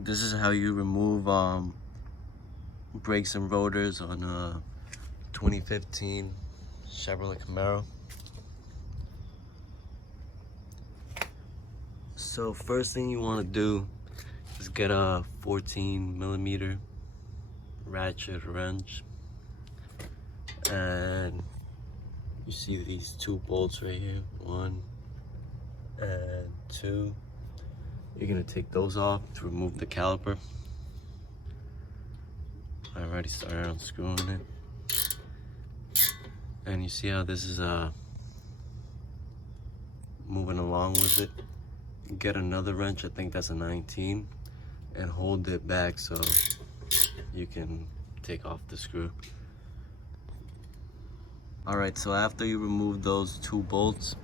This is how you remove brakes and rotors on a 2015 Chevrolet Camaro. So first thing you want to do is get a 14mm ratchet wrench, and you see these two bolts right here, 1 and 2. You're gonna take those off to remove the caliper. I already started unscrewing it, and you see how this is moving along with it. Get another wrench, I think that's a 19, and hold it back so you can take off the screw. Alright, so after you remove those 2 bolts,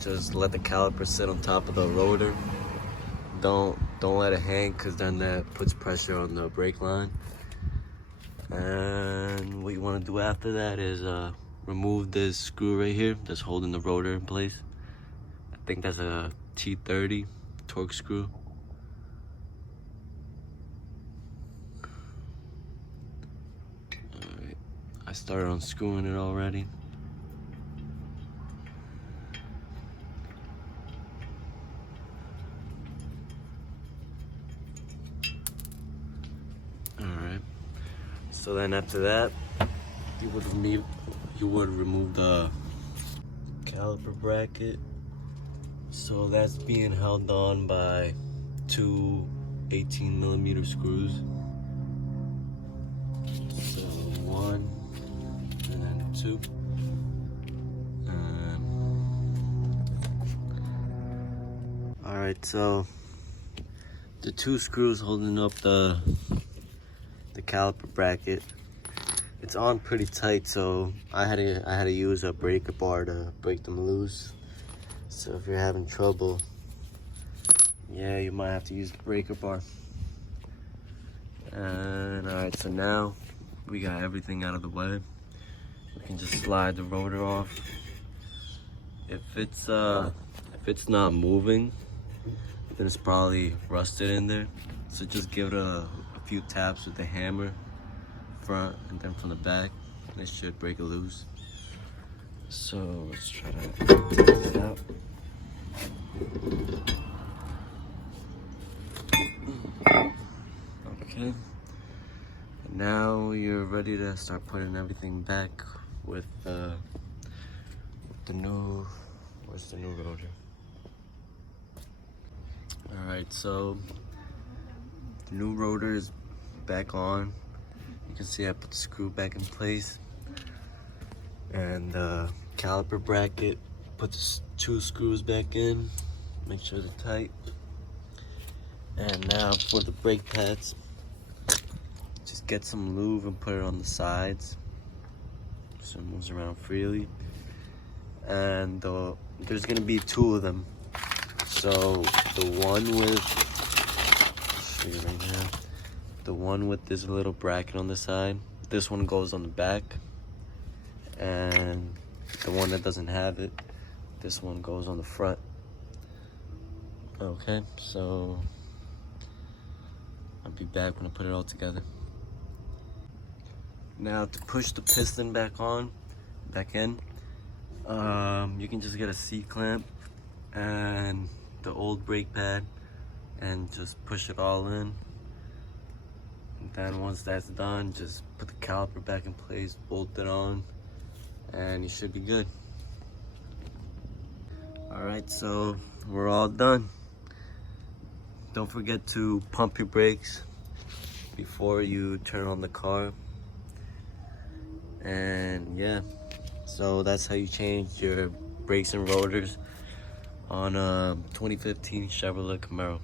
just let the caliper sit on top of the rotor. Don't let it hang, because then that puts pressure on the brake line. And what you want to do after that is remove this screw right here that's holding the rotor in place. I think that's a T30 torque screw. Alright, I started unscrewing it already. Alright, so then after that, you would remove the caliper bracket. So that's being held on by 2 18mm screws. So 1 and then 2. Alright, so the 2 screws holding up the caliper bracket, it's on pretty tight, so I had to use a breaker bar to break them loose. So if you're having trouble, yeah, you might have to use the breaker bar. And alright, so now we got everything out of the way. We can just slide the rotor off. If it's not moving, then it's probably rusted in there. So just give it a few taps with the hammer front and then from the back, and it should break it loose. So let's try to take this out. Okay, and now you're ready to start putting everything back with the new, where's the new rotor? Alright, so the new rotor is back on. You can see I put the screw back in place, and the caliper bracket, put the 2 screws back in, make sure they're tight. And now for the brake pads, just get some lube and put it on the sides so it moves around freely. And there's gonna be 2 of them. So the one with, I'll show you right now, the one with this little bracket on the side, this one goes on the back, and the one that doesn't have it, this one goes on the front. Okay, so I'll be back when I put it all together. Now to push the piston back in, you can just get a C-clamp and the old brake pad and just push it all in. And then once that's done, just put the caliper back in place, bolt it on, and you should be good. Alright, so we're all done. Don't forget to pump your brakes before you turn on the car. And yeah, so that's how you change your brakes and rotors on a 2015 Chevrolet Camaro.